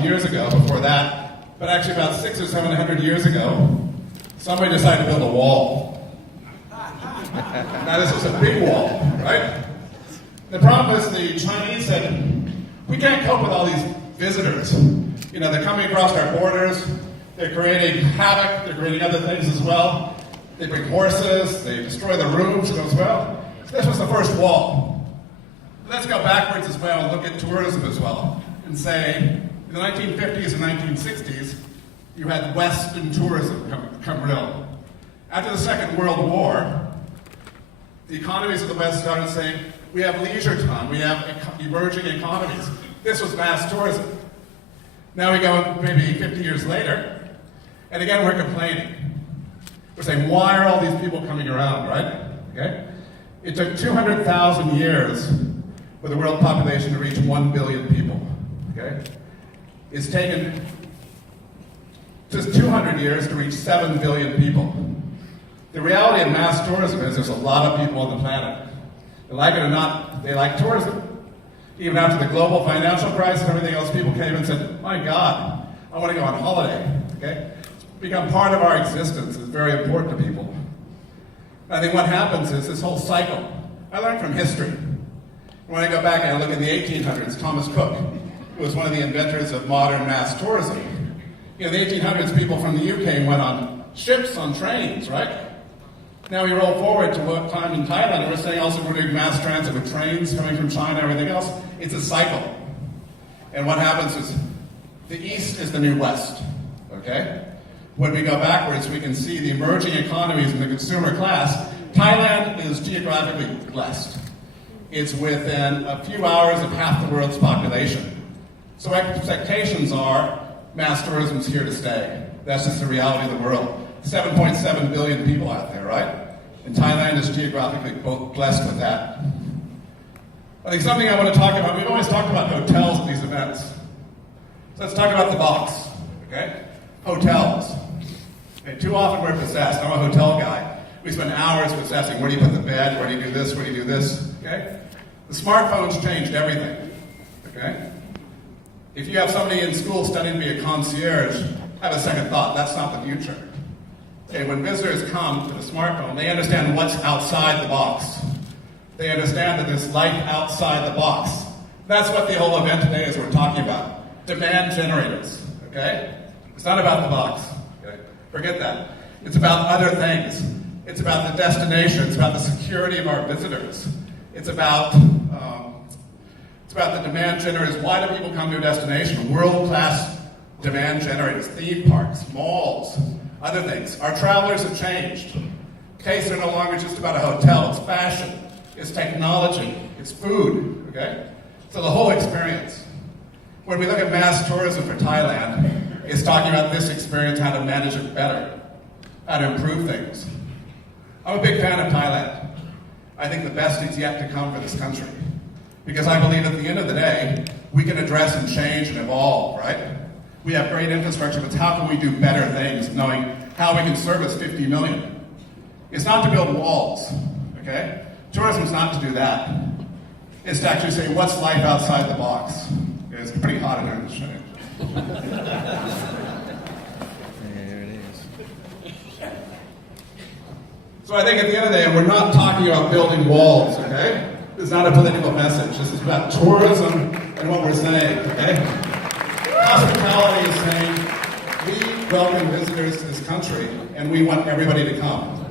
2,000 years ago, before that, but actually about 600 or 700 years ago, somebody decided to build a wall. Now this is a big wall, right? The problem is the Chinese said, we can't cope with all these visitors. You know, they're coming across our borders, they're creating havoc, they're creating other things as well. They bring horses, they destroy the roofs as well. This was the first wall. Let's go backwards as well and look at tourism as well. And say, in the 1950s and 1960s, you had Western tourism come real. After the Second World War, the economies of the West started saying, we have leisure time, we have emerging economies. This was mass tourism. Now we go maybe 50 years later, and again we're complaining. We're saying, why are all these people coming around, right? Okay? It took 200,000 years for the world population to reach 1 billion people. Okay? It's taken just 200 years to reach 7 billion people. The reality of mass tourism is there's a lot of people on the planet. They like it or not, they like tourism. Even after the global financial crisis and everything else, people came and said, my God, I want to go on holiday. Okay? It's become part of our existence. It's very important to people. And I think what happens is this whole cycle. I learned from history. When I go back and I look at the 1800s, Thomas Cook, who was one of the inventors of modern mass tourism. You know, in the 1800s, people from the UK went on ships, on trains, right? Now we roll forward to what time in Thailand, and we're saying also we're doing mass transit with trains coming from China, everything else. It's a cycle. And what happens is the East is the new West, okay? When we go backwards, we can see the emerging economies in the consumer class. Thailand is geographically blessed. It's within a few hours of half the world's population. So expectations are mass tourism is here to stay. That's just the reality of the world. 7.7 billion people out there, right? And Thailand is geographically both blessed with that. I think something I want to talk about, we've always talked about hotels at these events. So let's talk about the box, okay? Hotels. Okay, too often we're possessed. I'm a hotel guy. We spend hours possessing. Where do you put the bed? Where do you do this? Where do you do this? Okay? The smartphones changed everything, okay? If you have somebody in school studying to be a concierge, have a second thought. That's not the future. Okay, when visitors come to the smartphone, they understand what's outside the box. They understand that there's life outside the box. That's what the whole event today is we're talking about. Demand generators, okay? It's not about the box, okay? Forget that. It's about other things. It's about the destination. It's about the security of our visitors. It's about the demand generators. Why do people come to a destination? World-class demand generators, theme parks, malls, other things. Our travelers have changed. Tastes are no longer just about a hotel. It's fashion. It's technology. It's food. Okay? So the whole experience. When we look at mass tourism for Thailand, it's talking about this experience, how to manage it better, how to improve things. I'm a big fan of Thailand. I think the best is yet to come for this country. Because I believe at the end of the day, we can address and change and evolve, right? We have great infrastructure, but how can we do better things, knowing how we can service 50 million? It's not to build walls, okay? Tourism is not to do that. It's to actually say, what's life outside the box? It's pretty hot in here in the shade. There it is. So I think at the end of the day, we're not talking about building walls, okay? It's not a political message. This is about tourism and what we're saying, okay? Hospitality is saying, we welcome visitors to this country, and we want everybody to come,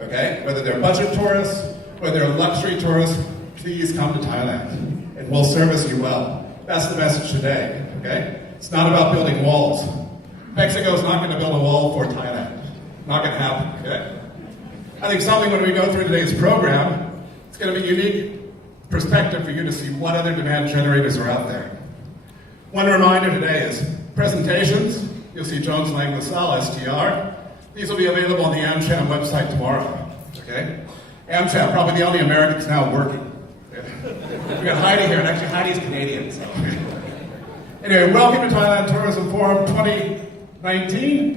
okay? Whether they're budget tourists, whether they're luxury tourists, please come to Thailand, and we'll service you well. That's the message today, okay? It's not about building walls. Mexico's not going to build a wall for Thailand. Not going to happen, okay? I think something when we go through today's program, it's going to be a unique perspective for you to see what other demand generators are out there. One reminder today is presentations. You'll see Jones Lang LaSalle, STR. These will be available on the Am-Cham website tomorrow, okay? Am-Cham, probably the only Americans now working. We got Heidi here, and actually Heidi's Canadian, so. Anyway, welcome to Thailand Tourism Forum 2019.